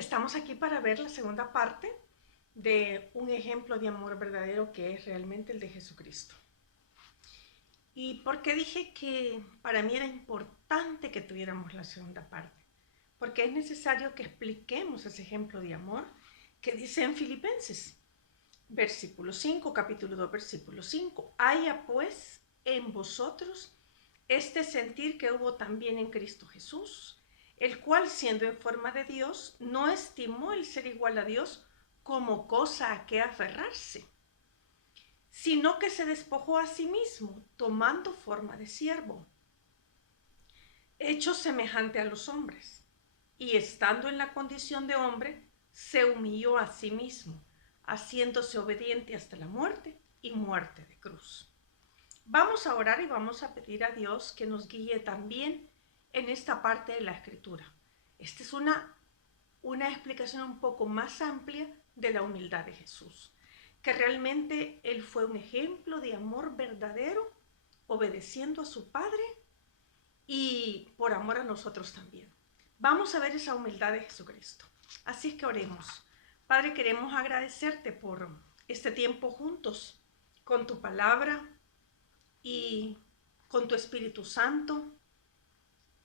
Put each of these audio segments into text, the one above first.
Estamos aquí para ver la segunda parte de un ejemplo de amor verdadero que es realmente el de Jesucristo. ¿Y por qué dije que para mí era importante que tuviéramos la segunda parte? Porque es necesario que expliquemos ese ejemplo de amor que dice en Filipenses, versículo 5, capítulo 2, versículo 5. Haya pues en vosotros este sentir que hubo también en Cristo Jesús, el cual siendo en forma de Dios, no estimó el ser igual a Dios como cosa a que aferrarse, sino que se despojó a sí mismo, tomando forma de siervo, hecho semejante a los hombres, y estando en la condición de hombre, se humilló a sí mismo, haciéndose obediente hasta la muerte y muerte de cruz. Vamos a orar y vamos a pedir a Dios que nos guíe también en esta parte de la escritura. Esta es una explicación un poco más amplia de la humildad de Jesús, que realmente Él fue un ejemplo de amor verdadero, obedeciendo a su Padre y por amor a nosotros también. Vamos a ver esa humildad de Jesucristo. Así es que oremos. Padre, queremos agradecerte por este tiempo juntos con tu palabra y con tu Espíritu Santo,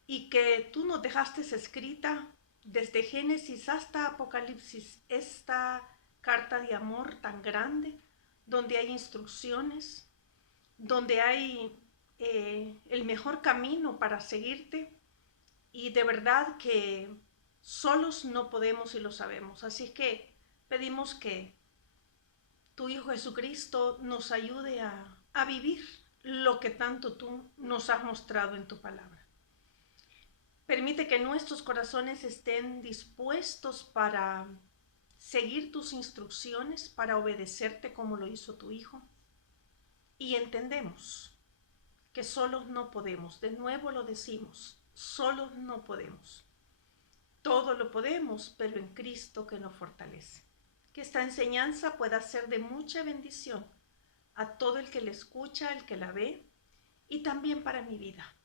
y que tú nos dejaste escrita desde Génesis hasta Apocalipsis esta carta de amor tan grande, donde hay instrucciones, donde hay el mejor camino para seguirte, y de verdad que solos no podemos y lo sabemos. Así que pedimos que tu Hijo Jesucristo nos ayude a vivir lo que tanto tú nos has mostrado en tu palabra. Permite que nuestros corazones estén dispuestos para seguir tus instrucciones, para obedecerte como lo hizo tu Hijo. Y entendemos que solos no podemos. De nuevo lo decimos, solos no podemos. Todo lo podemos, pero en Cristo que nos fortalece. Que esta enseñanza pueda ser de mucha bendición a todo el que la escucha, el que la ve, y también para mi vida.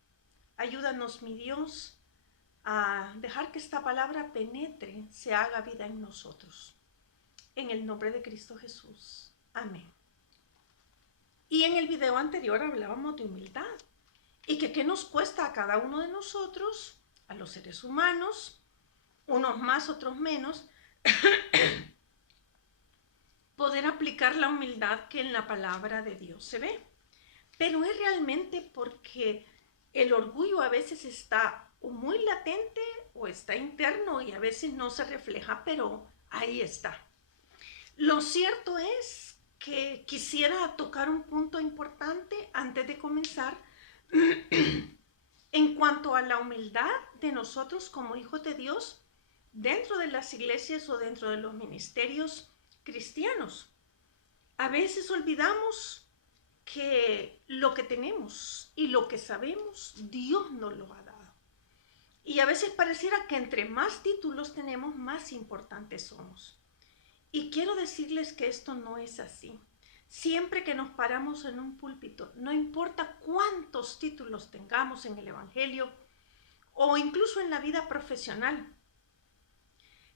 Ayúdanos, mi Dios, a dejar que esta palabra penetre, se haga vida en nosotros. En el nombre de Cristo Jesús. Amén. Y en el video anterior hablábamos de humildad y que qué nos cuesta a cada uno de nosotros, a los seres humanos, unos más, otros menos, poder aplicar la humildad que en la palabra de Dios se ve. Pero es realmente porque el orgullo a veces está o muy latente o está interno y a veces no se refleja, pero ahí está. Lo cierto es que quisiera tocar un punto importante antes de comenzar en cuanto a la humildad de nosotros como hijos de Dios dentro de las iglesias o dentro de los ministerios cristianos. A veces olvidamos que lo que tenemos y lo que sabemos, Dios nos lo ha dado. Y a veces pareciera que entre más títulos tenemos, más importantes somos. Y quiero decirles que esto no es así. Siempre que nos paramos en un púlpito, no importa cuántos títulos tengamos en el Evangelio o incluso en la vida profesional,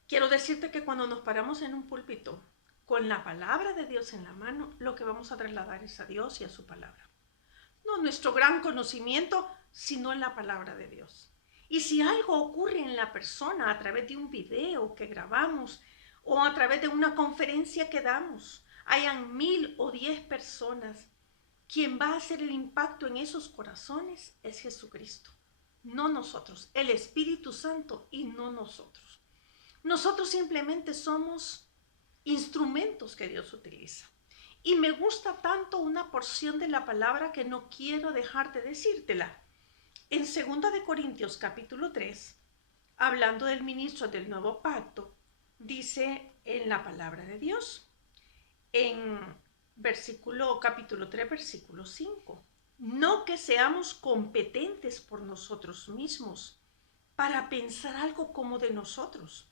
quiero decirte que cuando nos paramos en un púlpito con la palabra de Dios en la mano, lo que vamos a trasladar es a Dios y a su palabra. No nuestro gran conocimiento, sino en la palabra de Dios. Y si algo ocurre en la persona a través de un video que grabamos o a través de una conferencia que damos, hayan 1000 o 10 personas, quien va a hacer el impacto en esos corazones es Jesucristo, no nosotros, el Espíritu Santo y no nosotros. Nosotros simplemente somos instrumentos que Dios utiliza. Y me gusta tanto una porción de la palabra que no quiero dejar de decírtela. En 2 de Corintios capítulo 3, hablando del ministro del nuevo pacto, dice en la palabra de Dios, en capítulo 3, versículo 5, no que seamos competentes por nosotros mismos para pensar algo como de nosotros.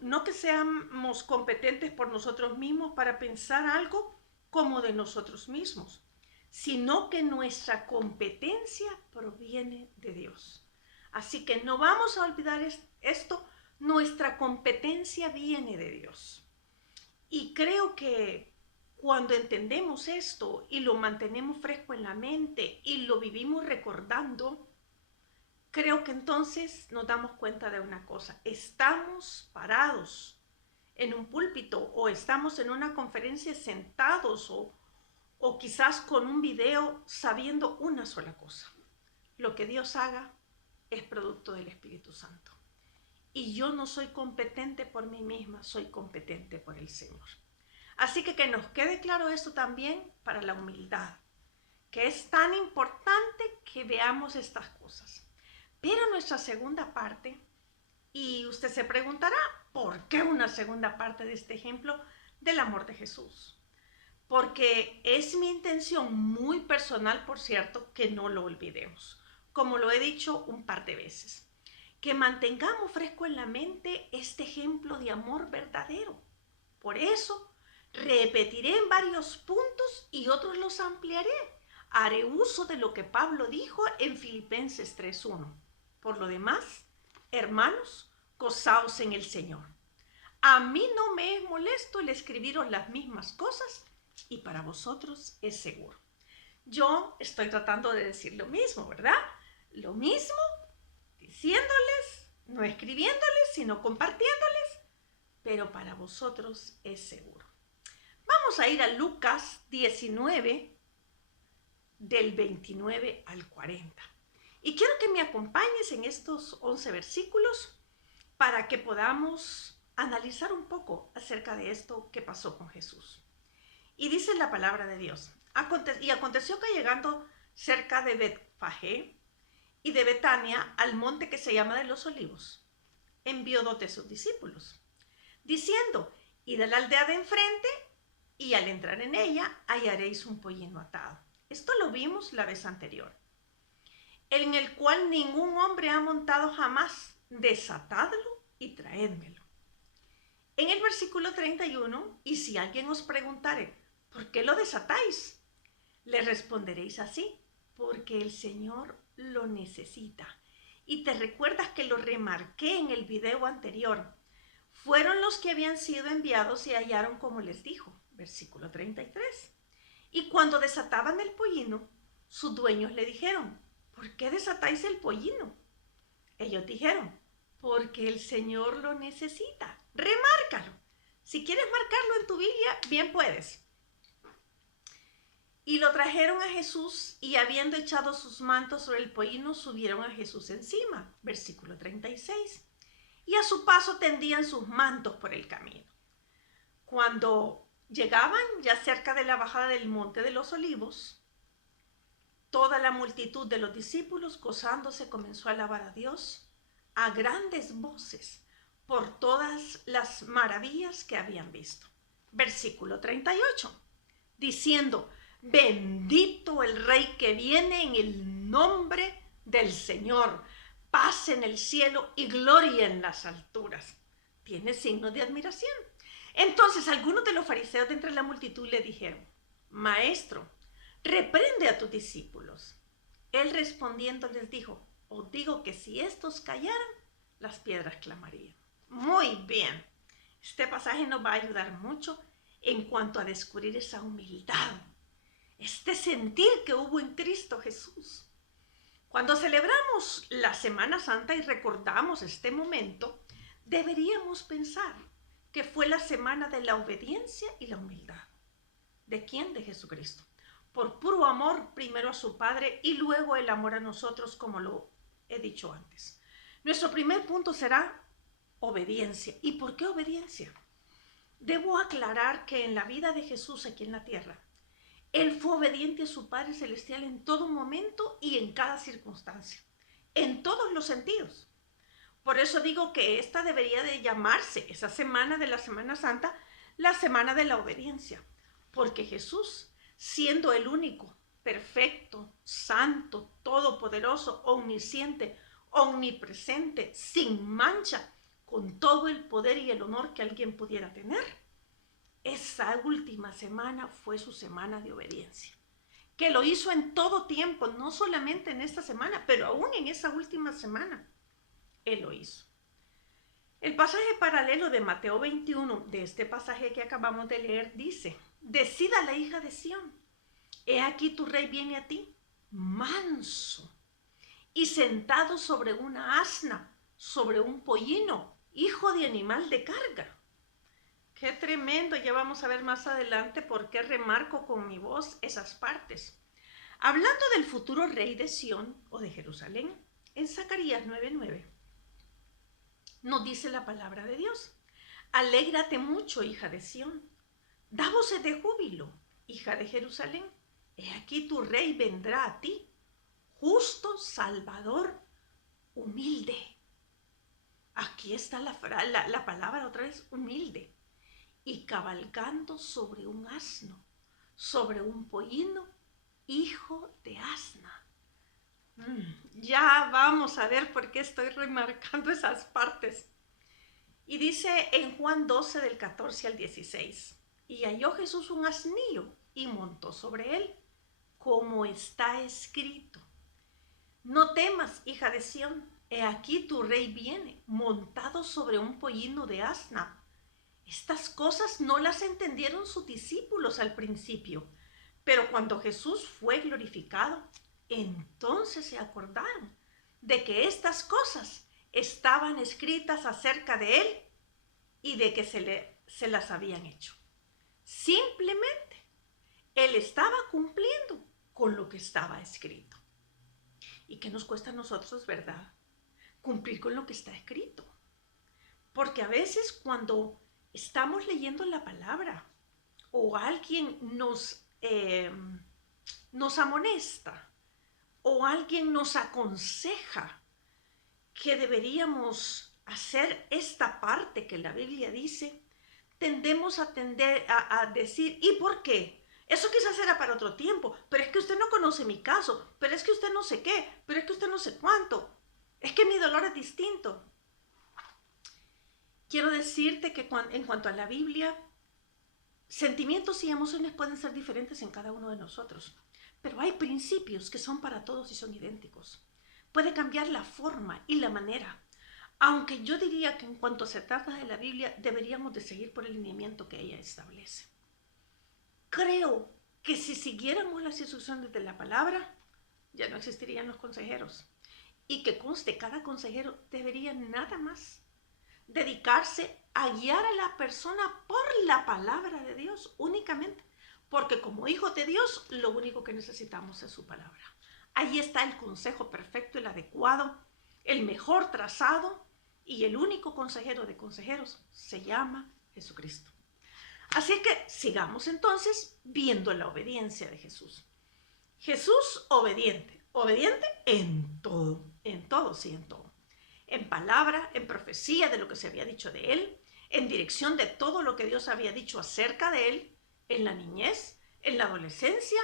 No que seamos competentes por nosotros mismos para pensar algo como de nosotros mismos, sino que nuestra competencia proviene de Dios. Así que no vamos a olvidar esto, nuestra competencia viene de Dios. Y creo que cuando entendemos esto y lo mantenemos fresco en la mente y lo vivimos recordando, creo que entonces nos damos cuenta de una cosa: estamos parados en un púlpito o estamos en una conferencia sentados o quizás con un video sabiendo una sola cosa: lo que Dios haga es producto del Espíritu Santo. Y yo no soy competente por mí misma, soy competente por el Señor. Así que nos quede claro esto también para la humildad, que es tan importante que veamos estas cosas. Pero nuestra segunda parte, y usted se preguntará, ¿por qué una segunda parte de este ejemplo del amor de Jesús? Porque es mi intención muy personal, por cierto, que no lo olvidemos, como lo he dicho un par de veces, que mantengamos fresco en la mente este ejemplo de amor verdadero. Por eso, repetiré en varios puntos y otros los ampliaré. Haré uso de lo que Pablo dijo en Filipenses 3:1. Por lo demás, hermanos, gozaos en el Señor. A mí no me es molesto el escribiros las mismas cosas y para vosotros es seguro. Yo estoy tratando de decir lo mismo, ¿verdad? Lo mismo, diciéndoles, no escribiéndoles, sino compartiéndoles, pero para vosotros es seguro. Vamos a ir a Lucas 19, del 29 al 40. Y quiero que me acompañes en estos 11 versículos para que podamos analizar un poco acerca de esto que pasó con Jesús. Y dice la palabra de Dios: y aconteció que llegando cerca de Betfagé y de Betania, al monte que se llama de los Olivos, envió 2 de sus discípulos, diciendo: id a la aldea de enfrente, y al entrar en ella hallaréis un pollino atado. Esto lo vimos la vez anterior, en el cual ningún hombre ha montado jamás. Desatadlo y traédmelo. En el versículo 31, y si alguien os preguntare, ¿por qué lo desatáis?, le responderéis así: porque el Señor lo necesita. Y te recuerdas que lo remarqué en el video anterior. Fueron los que habían sido enviados y hallaron como les dijo. Versículo 33. Y cuando desataban el pollino, sus dueños le dijeron: ¿por qué desatáis el pollino? Ellos dijeron: porque el Señor lo necesita. Remárcalo. Si quieres marcarlo en tu Biblia, bien puedes. Y lo trajeron a Jesús, y habiendo echado sus mantos sobre el pollino, subieron a Jesús encima. Versículo 36. Y a su paso tendían sus mantos por el camino. Cuando llegaban ya cerca de la bajada del monte de los Olivos, toda la multitud de los discípulos, gozándose, comenzó a alabar a Dios a grandes voces por todas las maravillas que habían visto. Versículo 38, diciendo: bendito el Rey que viene en el nombre del Señor, paz en el cielo y gloria en las alturas. Tiene signos de admiración. Entonces algunos de los fariseos de entre la multitud le dijeron: Maestro, reprende a tus discípulos. Él respondiendo les dijo: os digo que si estos callaran, las piedras clamarían. Muy bien. Este pasaje nos va a ayudar mucho en cuanto a descubrir esa humildad, este sentir que hubo en Cristo Jesús. Cuando celebramos la Semana Santa y recordamos este momento, deberíamos pensar que fue la semana de la obediencia y la humildad. ¿De quién? De Jesucristo. Por puro amor primero a su Padre y luego el amor a nosotros, como lo he dicho antes. Nuestro primer punto será obediencia. ¿Y por qué obediencia? Debo aclarar que en la vida de Jesús aquí en la tierra, Él fue obediente a su Padre Celestial en todo momento y en cada circunstancia, en todos los sentidos. Por eso digo que esta debería de llamarse, esa semana de la Semana Santa, la semana de la obediencia, porque Jesús, siendo el único, perfecto, santo, todopoderoso, omnisciente, omnipresente, sin mancha, con todo el poder y el honor que alguien pudiera tener, esa última semana fue su semana de obediencia, que lo hizo en todo tiempo, no solamente en esta semana, pero aún en esa última semana, Él lo hizo. El pasaje paralelo de Mateo 21, de este pasaje que acabamos de leer, dice: decida la hija de Sión, he aquí tu rey viene a ti, manso y sentado sobre una asna, sobre un pollino, hijo de animal de carga. Qué tremendo, ya vamos a ver más adelante por qué remarco con mi voz esas partes. Hablando del futuro rey de Sión o de Jerusalén, en Zacarías 9:9 nos dice la palabra de Dios: alégrate mucho, hija de Sión, da voces de júbilo, hija de Jerusalén, he aquí tu rey vendrá a ti, justo, salvador, humilde. Aquí está la palabra otra vez, humilde, y cabalgando sobre un asno, sobre un pollino, hijo de asna. Ya vamos a ver por qué estoy remarcando esas partes. Y dice en Juan 12 del 14 al 16, y halló Jesús un asnillo y montó sobre él, como está escrito: no temas, hija de Sión, he aquí tu rey viene, montado sobre un pollino de asna. Estas cosas no las entendieron sus discípulos al principio, pero cuando Jesús fue glorificado, entonces se acordaron de que estas cosas estaban escritas acerca de él y de que se las habían hecho. Simplemente, él estaba cumpliendo con lo que estaba escrito. ¿Y qué nos cuesta a nosotros, verdad? Cumplir con lo que está escrito. Porque a veces cuando estamos leyendo la palabra o alguien nos amonesta o alguien nos aconseja que deberíamos hacer esta parte que la Biblia dice, tendemos a decir: ¿y por qué? Eso quizás era para otro tiempo, pero es que usted no conoce mi caso, pero es que usted no sé qué, pero es que usted no sé cuánto, es que mi dolor es distinto. Quiero decirte que en cuanto a la Biblia, sentimientos y emociones pueden ser diferentes en cada uno de nosotros, pero hay principios que son para todos y son idénticos. Puede cambiar la forma y la manera, aunque yo diría que en cuanto se trata de la Biblia, deberíamos de seguir por el lineamiento que ella establece. Creo que si siguiéramos las instrucciones de la palabra, ya no existirían los consejeros. Y que conste, cada consejero debería nada más dedicarse a guiar a la persona por la palabra de Dios únicamente, porque como hijos de Dios lo único que necesitamos es su palabra. Ahí está el consejo perfecto, el adecuado, el mejor trazado, y el único consejero de consejeros se llama Jesucristo. Así que sigamos entonces viendo la obediencia de Jesús. Jesús obediente, obediente en todo, sí, en todo. En palabra, en profecía de lo que se había dicho de él, en dirección de todo lo que Dios había dicho acerca de él, en la niñez, en la adolescencia,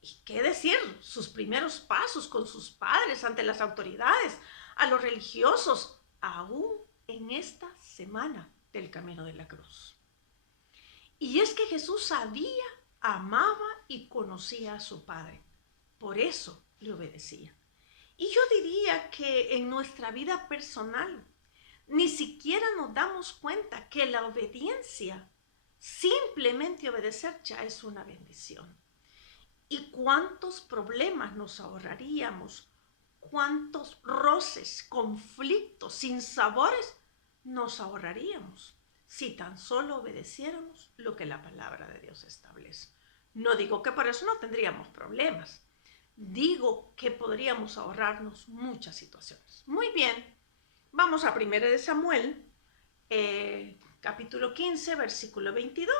y qué decir, sus primeros pasos con sus padres ante las autoridades, a los religiosos, aún en esta semana del camino de la cruz. Y es que Jesús sabía, amaba y conocía a su Padre. Por eso le obedecía. Y yo diría que en nuestra vida personal ni siquiera nos damos cuenta que la obediencia, simplemente obedecer, ya es una bendición. ¿Y cuántos problemas nos ahorraríamos? ¿Cuántos roces, conflictos, sinsabores nos ahorraríamos si tan solo obedeciéramos lo que la palabra de Dios establece? No digo que por eso no tendríamos problemas. Digo que podríamos ahorrarnos muchas situaciones. Muy bien, vamos a 1 de Samuel, capítulo 15, versículo 22.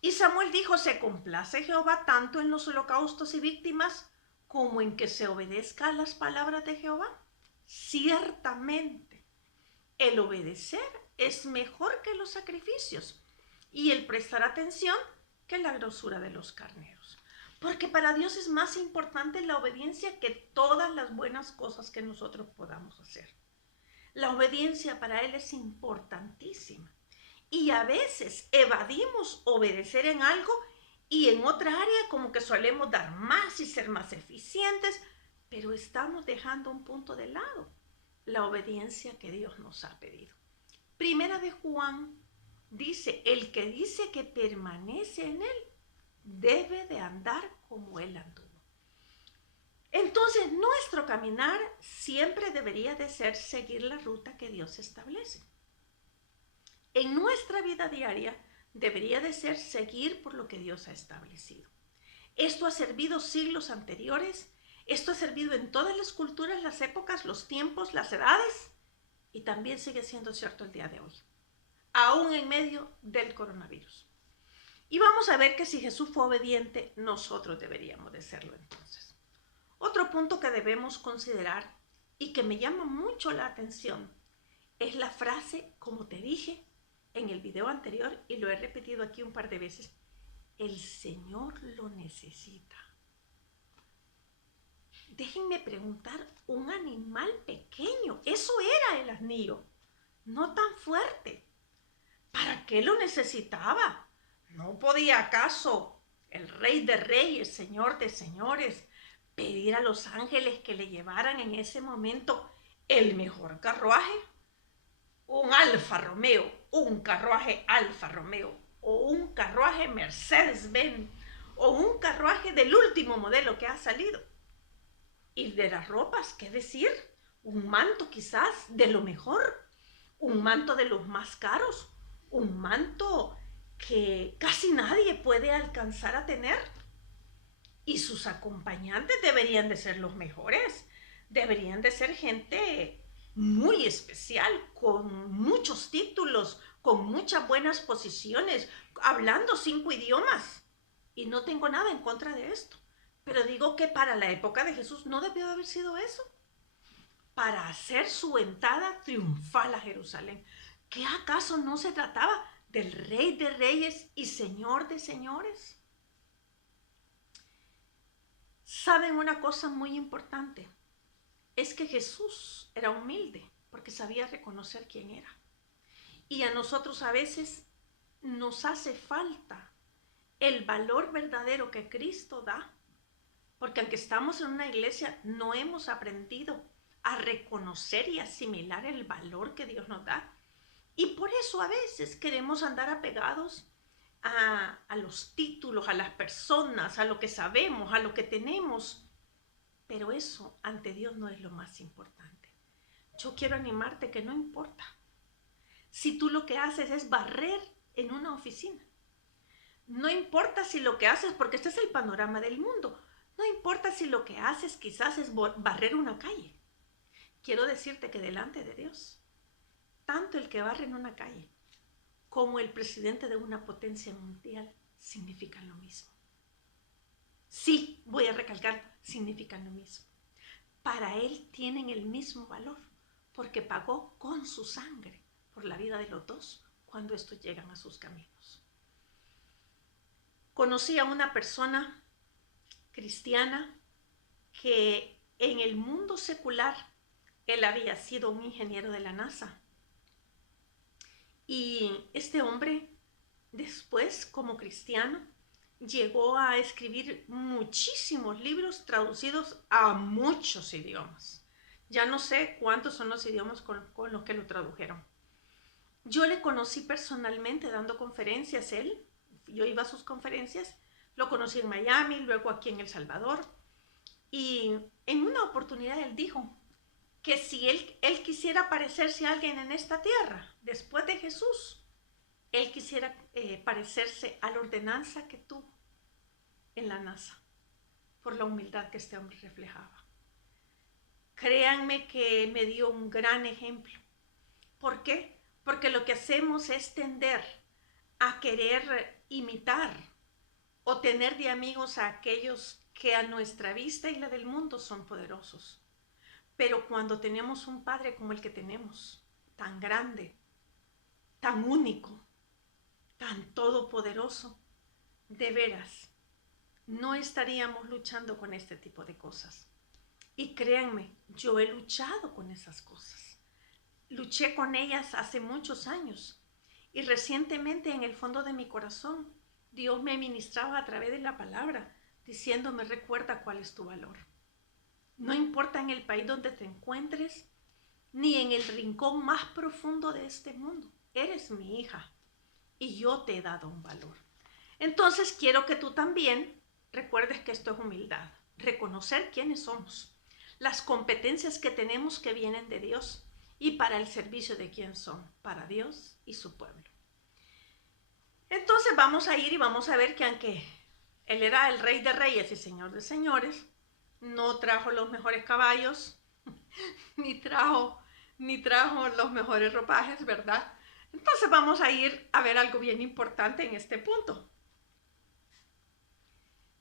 Y Samuel dijo: se complace Jehová tanto en los holocaustos y víctimas como en que se obedezca a las palabras de Jehová. Ciertamente, el obedecer es mejor que los sacrificios y el prestar atención que la grosura de los carneros. Porque para Dios es más importante la obediencia que todas las buenas cosas que nosotros podamos hacer. La obediencia para Él es importantísima. Y a veces evadimos obedecer en algo y en otra área como que solemos dar más y ser más eficientes, pero estamos dejando un punto de lado, la obediencia que Dios nos ha pedido. Primera de Juan dice, el que dice que permanece en él, debe de andar como él anduvo. Entonces, nuestro caminar siempre debería de ser seguir la ruta que Dios establece. En nuestra vida diaria debería de ser seguir por lo que Dios ha establecido. Esto ha servido siglos anteriores, esto ha servido en todas las culturas, las épocas, los tiempos, las edades, y también sigue siendo cierto el día de hoy, aún en medio del coronavirus. Y vamos a ver que si Jesús fue obediente, nosotros deberíamos de serlo entonces. Otro punto que debemos considerar y que me llama mucho la atención es la frase, como te dije en el video anterior y lo he repetido aquí un par de veces, el Señor lo necesita. Déjenme preguntar, un animal pequeño, eso era el asnillo, no tan fuerte. ¿Para qué lo necesitaba? ¿No podía acaso el Rey de Reyes, Señor de Señores, pedir a los ángeles que le llevaran en ese momento el mejor carruaje? Un Alfa Romeo, un carruaje Alfa Romeo, o un carruaje Mercedes-Benz, o un carruaje del último modelo que ha salido. Y de las ropas, ¿qué decir? Un manto quizás de lo mejor, un manto de los más caros, un manto que casi nadie puede alcanzar a tener. Y sus acompañantes deberían de ser los mejores, deberían de ser gente muy especial, con muchos títulos, con muchas buenas posiciones, hablando 5 idiomas. Y no tengo nada en contra de esto. Pero digo que para la época de Jesús no debió haber sido eso. Para hacer su entrada triunfal a Jerusalén. ¿Qué acaso no se trataba del Rey de Reyes y Señor de Señores? ¿Saben una cosa muy importante? Es que Jesús era humilde porque sabía reconocer quién era. Y a nosotros a veces nos hace falta el valor verdadero que Cristo da, porque aunque estamos en una iglesia, no hemos aprendido a reconocer y asimilar el valor que Dios nos da. Y por eso a veces queremos andar apegados a los títulos, a las personas, a lo que sabemos, a lo que tenemos. Pero eso ante Dios no es lo más importante. Yo quiero animarte que no importa. Si tú lo que haces es barrer en una oficina, no importa si lo que haces, porque este es el panorama del mundo, no importa si lo que haces quizás es barrer una calle. Quiero decirte que delante de Dios, tanto el que barre en una calle como el presidente de una potencia mundial significan lo mismo. Sí, voy a recalcar, significan lo mismo. Para él tienen el mismo valor, porque pagó con su sangre por la vida de los dos cuando estos llegan a sus caminos. Conocí a una persona cristiana que en el mundo secular él había sido un ingeniero de la NASA. Y este hombre, después, como cristiano, llegó a escribir muchísimos libros traducidos a muchos idiomas. Ya no sé cuántos son los idiomas con los que lo tradujeron. Yo le conocí personalmente dando conferencias, yo iba a sus conferencias, lo conocí en Miami, luego aquí en El Salvador. Y en una oportunidad él dijo que si él quisiera parecerse a alguien en esta tierra, después de Jesús, él quisiera parecerse a la ordenanza que tuvo en la NASA, por la humildad que este hombre reflejaba. Créanme que me dio un gran ejemplo. ¿Por qué? Porque lo que hacemos es tender a querer imitar o tener de amigos a aquellos que a nuestra vista y la del mundo son poderosos. Pero cuando tenemos un Padre como el que tenemos, tan grande, tan único, tan todopoderoso, de veras, no estaríamos luchando con este tipo de cosas. Y créanme, yo he luchado con esas cosas. Luché con ellas hace muchos años. Y recientemente en el fondo de mi corazón, Dios me ministraba a través de la palabra, diciéndome, recuerda cuál es tu valor. No importa en el país donde te encuentres, ni en el rincón más profundo de este mundo. Eres mi hija y yo te he dado un valor. Entonces quiero que tú también recuerdes que esto es humildad, reconocer quiénes somos, las competencias que tenemos que vienen de Dios y para el servicio de quién son, para Dios y su pueblo. Entonces vamos a ir y vamos a ver que aunque Él era el Rey de Reyes y Señor de Señores, no trajo los mejores caballos, ni trajo los mejores ropajes, ¿verdad? Entonces vamos a ir a ver algo bien importante en este punto.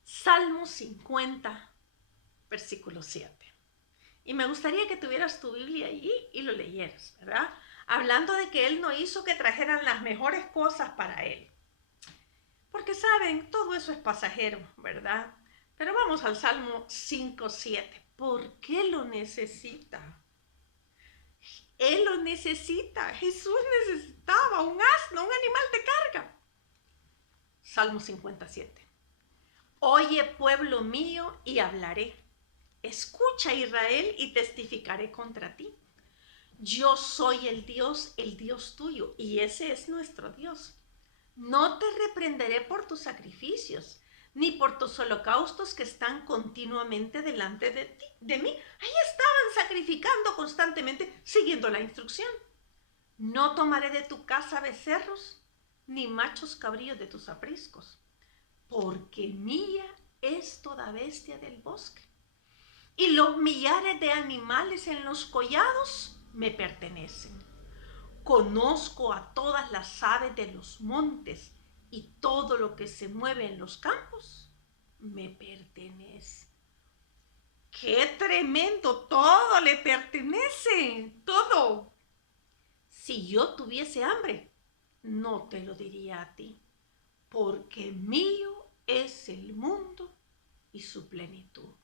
Salmo 50, versículo 7. Y me gustaría que tuvieras tu Biblia allí y lo leyeras, ¿verdad? Hablando de que Él no hizo que trajeran las mejores cosas para Él. Porque saben, todo eso es pasajero, ¿verdad? Pero vamos al Salmo 5:7. ¿Por qué lo necesita? Él lo necesita. Jesús necesitaba un asno, un animal de carga. Salmo 57. Oye, pueblo mío, y hablaré. Escucha, Israel, y testificaré contra ti. Yo soy el Dios tuyo, y ese es nuestro Dios. No te reprenderé por tus sacrificios, ni por tus holocaustos que están continuamente delante de mí. Ahí estaban sacrificando constantemente, siguiendo la instrucción. No tomaré de tu casa becerros, ni machos cabríos de tus apriscos, porque mía es toda bestia del bosque, y los millares de animales en los collados me pertenecen. Conozco a todas las aves de los montes, y todo lo que se mueve en los campos me pertenece. ¡Qué tremendo! Todo le pertenece, todo. Si yo tuviese hambre, no te lo diría a ti, porque mío es el mundo y su plenitud.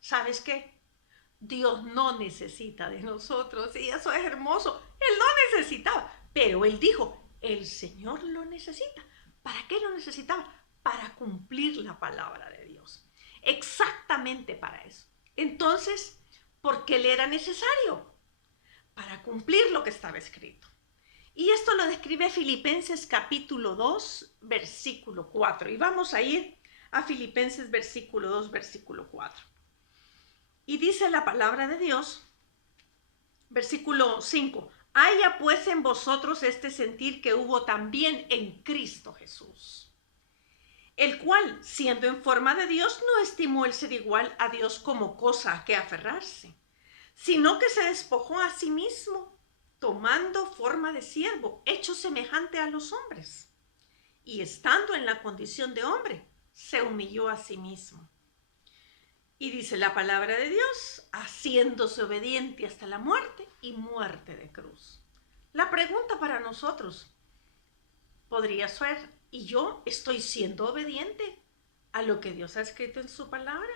¿Sabes qué? Dios no necesita de nosotros y eso es hermoso. Él no necesitaba, pero Él dijo, el Señor lo necesita. ¿Para qué lo necesitaba? Para cumplir la palabra de Dios. Exactamente para eso. Entonces, ¿por qué le era necesario? Para cumplir lo que estaba escrito. Y esto lo describe Filipenses capítulo 2, versículo 4. Y vamos a ir a Filipenses versículo 2, versículo 4. Y dice la palabra de Dios, versículo 5, haya pues en vosotros este sentir que hubo también en Cristo Jesús, el cual, siendo en forma de Dios, no estimó el ser igual a Dios como cosa a que aferrarse, sino que se despojó a sí mismo, tomando forma de siervo, hecho semejante a los hombres, y estando en la condición de hombre, se humilló a sí mismo. Y dice la palabra de Dios, haciéndose obediente hasta la muerte y muerte de cruz. La pregunta para nosotros podría ser, ¿y yo estoy siendo obediente a lo que Dios ha escrito en su palabra?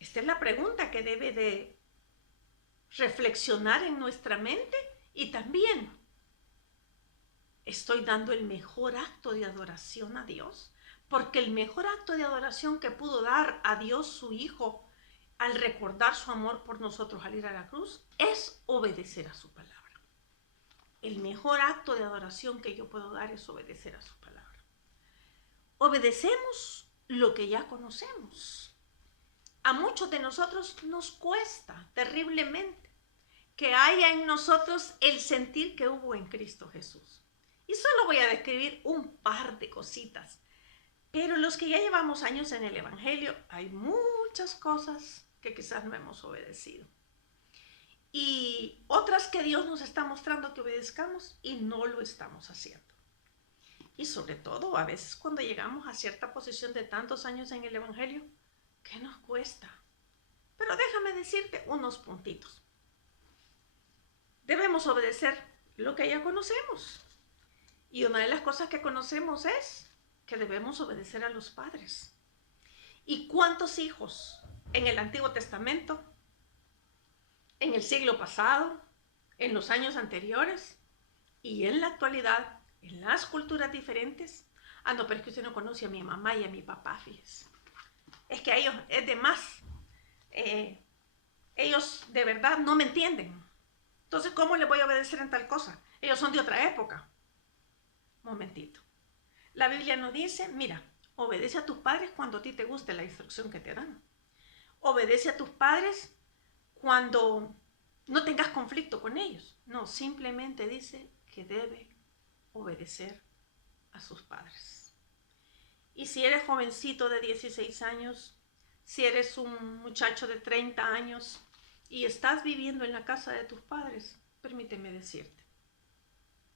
Esta es la pregunta que debe de reflexionar en nuestra mente y también, ¿estoy dando el mejor acto de adoración a Dios? Porque el mejor acto de adoración que pudo dar a Dios su Hijo al recordar su amor por nosotros al ir a la cruz es obedecer a su palabra. El mejor acto de adoración que yo puedo dar es obedecer a su palabra. Obedecemos lo que ya conocemos. A muchos de nosotros nos cuesta terriblemente que haya en nosotros el sentir que hubo en Cristo Jesús. Y solo voy a describir un par de cositas. Pero los que ya llevamos años en el Evangelio, hay muchas cosas que quizás no hemos obedecido. Y otras que Dios nos está mostrando que obedezcamos y no lo estamos haciendo. Y sobre todo, a veces cuando llegamos a cierta posición de tantos años en el Evangelio, ¿qué nos cuesta? Pero déjame decirte unos puntitos. Debemos obedecer lo que ya conocemos. Y una de las cosas que conocemos es que debemos obedecer a los padres. ¿Y cuántos hijos en el Antiguo Testamento, en el siglo pasado, en los años anteriores y en la actualidad, en las culturas diferentes? Ah, no, pero es que usted no conoce a mi mamá y a mi papá, fíjese. Es que a ellos es de más. Ellos de verdad no me entienden. Entonces, ¿cómo le voy a obedecer en tal cosa? Ellos son de otra época. Momentito. La Biblia nos dice, mira, obedece a tus padres cuando a ti te guste la instrucción que te dan. Obedece a tus padres cuando no tengas conflicto con ellos. No, simplemente dice que debe obedecer a sus padres. Y si eres jovencito de 16 años, si eres un muchacho de 30 años y estás viviendo en la casa de tus padres, permíteme decirte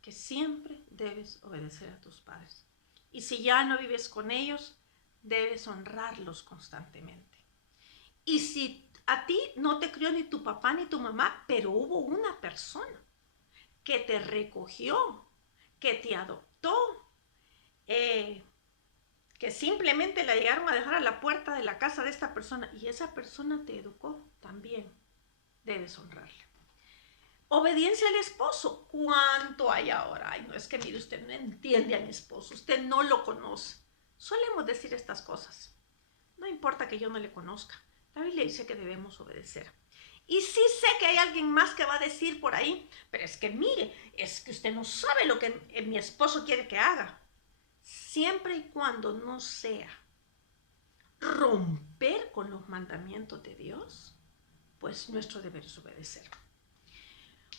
que siempre debes obedecer a tus padres. Y si ya no vives con ellos, debes honrarlos constantemente. Y si a ti no te crió ni tu papá ni tu mamá, pero hubo una persona que te recogió, que te adoptó, que simplemente la llegaron a dejar a la puerta de la casa de esta persona y esa persona te educó, también debes honrarle. Obediencia al esposo. ¿Cuánto hay ahora? Ay, no, es que mire, usted no entiende a mi esposo, usted no lo conoce. Solemos decir estas cosas. No importa que yo no le conozca. La Biblia dice que debemos obedecer. Y sí sé que hay alguien más que va a decir por ahí, pero es que mire, es que usted no sabe lo que mi esposo quiere que haga. Siempre y cuando no sea romper con los mandamientos de Dios, pues nuestro deber es obedecer.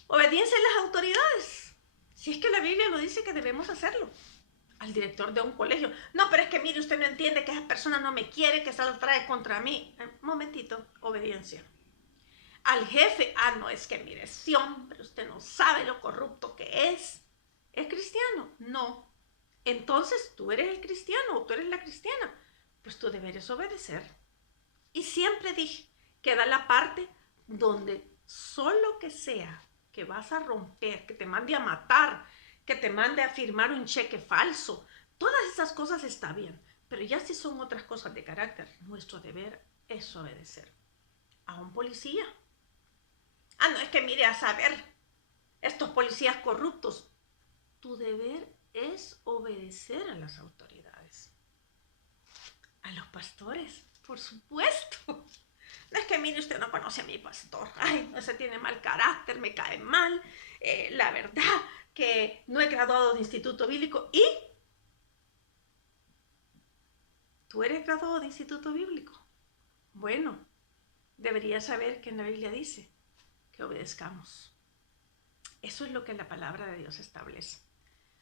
Obediencia a las autoridades. Si es que la Biblia lo dice que debemos hacerlo. Al director de un colegio. No, pero es que mire, usted no entiende que esa persona no me quiere, que se lo trae contra mí. Momentito, obediencia. Al jefe, no, es que mire, ese hombre, usted no sabe lo corrupto que es. ¿Es cristiano? No. Entonces, tú eres el cristiano o tú eres la cristiana. Pues tu deber es obedecer. Y siempre dije, queda la parte donde solo que sea que vas a romper, que te mande a matar, que te mande a firmar un cheque falso, todas esas cosas está bien, pero ya si son otras cosas de carácter, nuestro deber es obedecer. A un policía. No, es que mire, a saber, estos policías corruptos, tu deber es obedecer a las autoridades. A los pastores, por supuesto. No es que mire, usted no conoce a mi pastor. Ay, no, ese tiene mal carácter, me cae mal. La verdad que no he graduado de instituto bíblico. ¿Y? ¿Tú eres graduado de instituto bíblico? Bueno, deberías saber que en la Biblia dice que obedezcamos. Eso es lo que la palabra de Dios establece.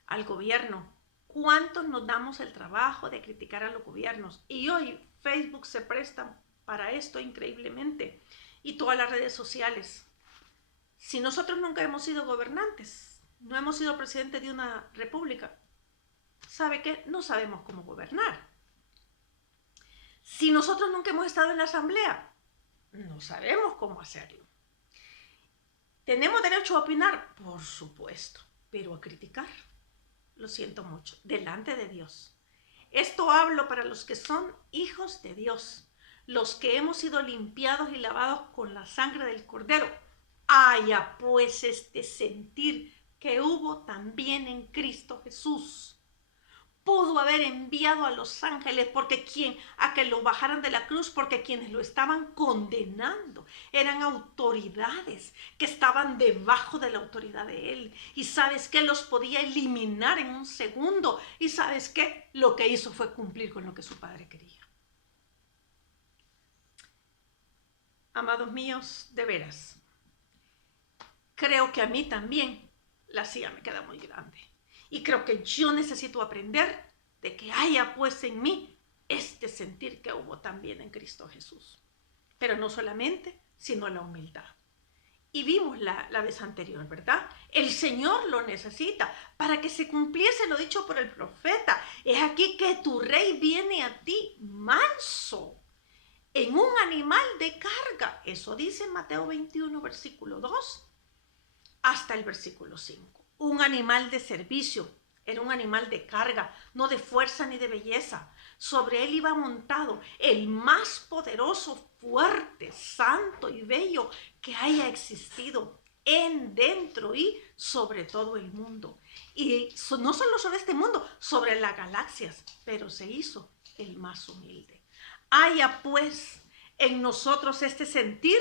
Al gobierno, ¿cuántos nos damos el trabajo de criticar a los gobiernos? Y hoy Facebook se presta para esto increíblemente, y todas las redes sociales. Si nosotros nunca hemos sido gobernantes, no hemos sido presidentes de una república, ¿sabe qué? No sabemos cómo gobernar. Si nosotros nunca hemos estado en la asamblea, no sabemos cómo hacerlo. ¿Tenemos derecho a opinar? Por supuesto, pero a criticar, lo siento mucho, delante de Dios. Esto hablo para los que son hijos de Dios, los que hemos sido limpiados y lavados con la sangre del Cordero. Haya pues este sentir que hubo también en Cristo Jesús. Pudo haber enviado a los ángeles a que lo bajaran de la cruz, porque quienes lo estaban condenando eran autoridades que estaban debajo de la autoridad de él. Y ¿sabes qué? Los podía eliminar en un segundo. Y ¿sabes qué? Lo que hizo fue cumplir con lo que su padre quería. Amados míos, de veras, creo que a mí también la silla me queda muy grande. Y creo que yo necesito aprender de que haya pues en mí este sentir que hubo también en Cristo Jesús. Pero no solamente, sino la humildad. Y vimos la vez anterior, ¿verdad? El Señor lo necesita para que se cumpliese lo dicho por el profeta. Es aquí que tu rey viene a ti manso, en un animal de carga. Eso dice Mateo 21, versículo 2, hasta el versículo 5. Un animal de servicio, era un animal de carga, no de fuerza ni de belleza. Sobre él iba montado el más poderoso, fuerte, santo y bello que haya existido en, dentro y sobre todo el mundo. Y no solo sobre este mundo, sobre las galaxias, pero se hizo el más humilde. Haya pues en nosotros este sentir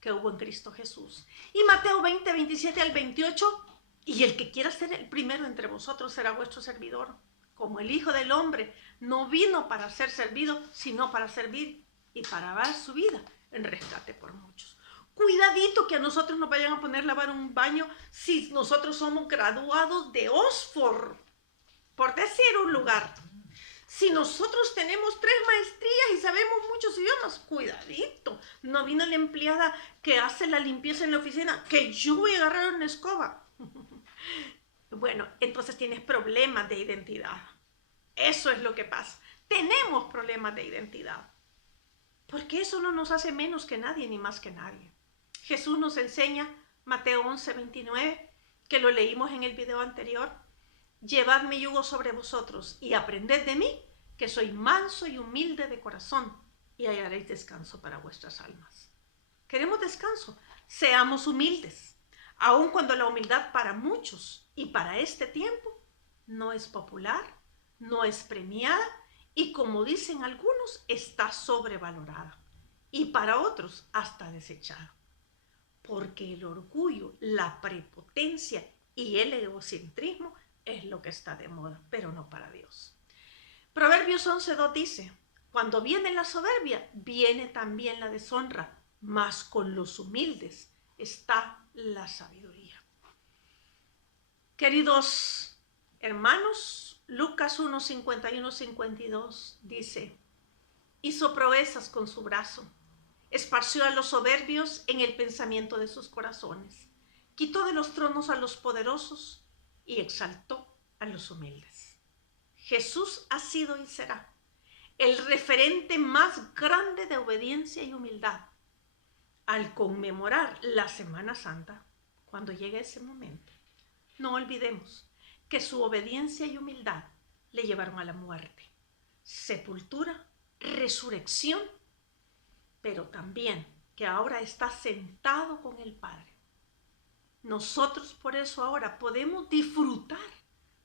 que hubo en Cristo Jesús. Y Mateo 20, 27 al 28, y el que quiera ser el primero entre vosotros será vuestro servidor, como el Hijo del Hombre no vino para ser servido, sino para servir y para dar su vida en rescate por muchos. Cuidadito que a nosotros nos vayan a poner a lavar un baño si nosotros somos graduados de Oxford, por decir un lugar. Si nosotros tenemos 3 maestrías y sabemos muchos idiomas, cuidadito. No vino la empleada que hace la limpieza en la oficina, que yo voy a agarrar una escoba. Bueno, entonces tienes problemas de identidad. Eso es lo que pasa. Tenemos problemas de identidad. Porque eso no nos hace menos que nadie ni más que nadie. Jesús nos enseña, Mateo 11, 29, que lo leímos en el video anterior. Llevad mi yugo sobre vosotros y aprended de mí, que soy manso y humilde de corazón, y hallaréis descanso para vuestras almas. ¿Queremos descanso? Seamos humildes, aun cuando la humildad para muchos y para este tiempo no es popular, no es premiada y, como dicen algunos, está sobrevalorada y para otros hasta desechada. Porque el orgullo, la prepotencia y el egocentrismo es lo que está de moda, pero no para Dios. Proverbios 11:2 dice, cuando viene la soberbia, viene también la deshonra, mas con los humildes está la sabiduría. Queridos hermanos, Lucas 1:51-52 dice, hizo proezas con su brazo, esparció a los soberbios en el pensamiento de sus corazones, quitó de los tronos a los poderosos y exaltó a los humildes. Jesús ha sido y será el referente más grande de obediencia y humildad. Al conmemorar la Semana Santa, cuando llegue ese momento, no olvidemos que su obediencia y humildad le llevaron a la muerte, sepultura, resurrección, pero también que ahora está sentado con el Padre. Nosotros por eso ahora podemos disfrutar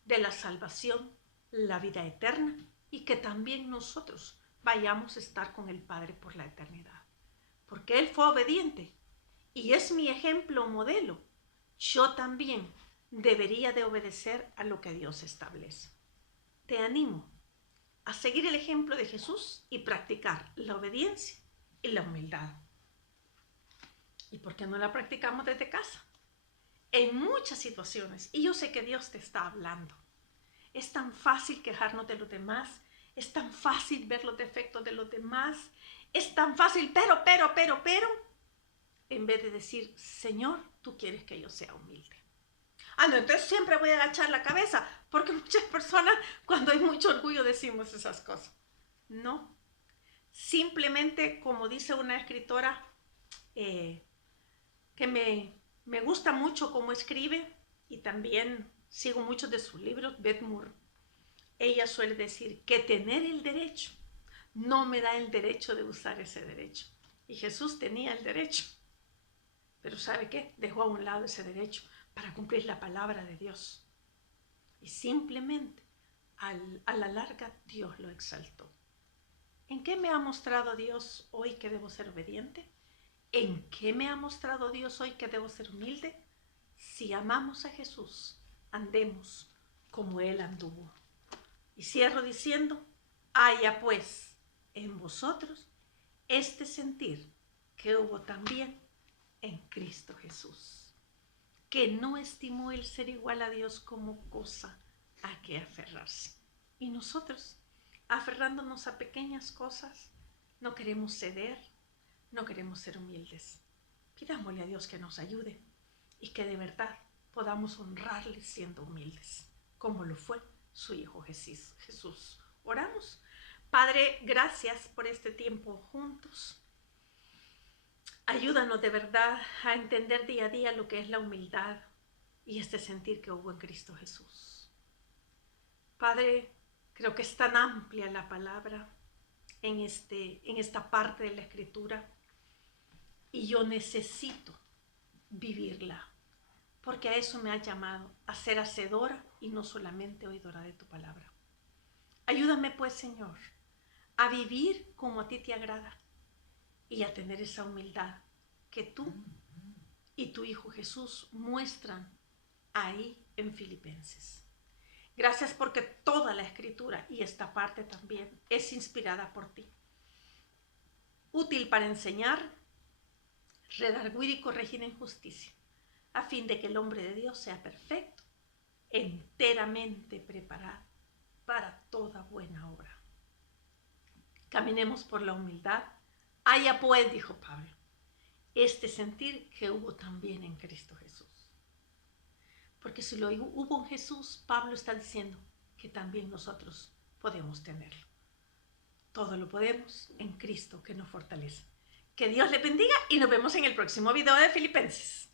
de la salvación, la vida eterna, y que también nosotros vayamos a estar con el Padre por la eternidad. Porque Él fue obediente y es mi ejemplo modelo. Yo también debería de obedecer a lo que Dios establece. Te animo a seguir el ejemplo de Jesús y practicar la obediencia y la humildad. ¿Y por qué no la practicamos desde casa? En muchas situaciones, y yo sé que Dios te está hablando. Es tan fácil quejarnos de los demás, es tan fácil ver los defectos de los demás, es tan fácil, pero, en vez de decir, Señor, tú quieres que yo sea humilde. No, entonces siempre voy a agachar la cabeza, porque muchas personas, cuando hay mucho orgullo, decimos esas cosas. No, simplemente, como dice una escritora que me gusta mucho cómo escribe, y también sigo muchos de sus libros, Beth Moore. Ella suele decir que tener el derecho no me da el derecho de usar ese derecho. Y Jesús tenía el derecho. Pero ¿sabe qué? Dejó a un lado ese derecho para cumplir la palabra de Dios. Y simplemente, a la larga, Dios lo exaltó. ¿En qué me ha mostrado Dios hoy que debo ser obediente? ¿En qué me ha mostrado Dios hoy que debo ser humilde? Si amamos a Jesús, andemos como Él anduvo. Y cierro diciendo, haya pues en vosotros este sentir que hubo también en Cristo Jesús, que no estimó el ser igual a Dios como cosa a que aferrarse. Y nosotros, aferrándonos a pequeñas cosas, no queremos ceder, no queremos ser humildes. Pidámosle a Dios que nos ayude y que de verdad podamos honrarle siendo humildes, como lo fue su Hijo Jesús. Oramos. Padre, gracias por este tiempo juntos. Ayúdanos de verdad a entender día a día lo que es la humildad y este sentir que hubo en Cristo Jesús. Padre, creo que es tan amplia la palabra en esta parte de la Escritura y yo necesito vivirla, porque a eso me has llamado, a ser hacedora y no solamente oidora de tu palabra. Ayúdame pues, Señor, a vivir como a ti te agrada y a tener esa humildad que tú y tu Hijo Jesús muestran ahí en Filipenses. Gracias porque toda la Escritura y esta parte también es inspirada por ti. Útil para enseñar, redarguir y corregir en justicia, a fin de que el hombre de Dios sea perfecto, enteramente preparado para toda buena obra. Caminemos por la humildad. Haya pues, dijo Pablo, este sentir que hubo también en Cristo Jesús. Porque si lo hubo en Jesús, Pablo está diciendo que también nosotros podemos tenerlo. Todo lo podemos en Cristo que nos fortalece. Que Dios le bendiga y nos vemos en el próximo video de Filipenses.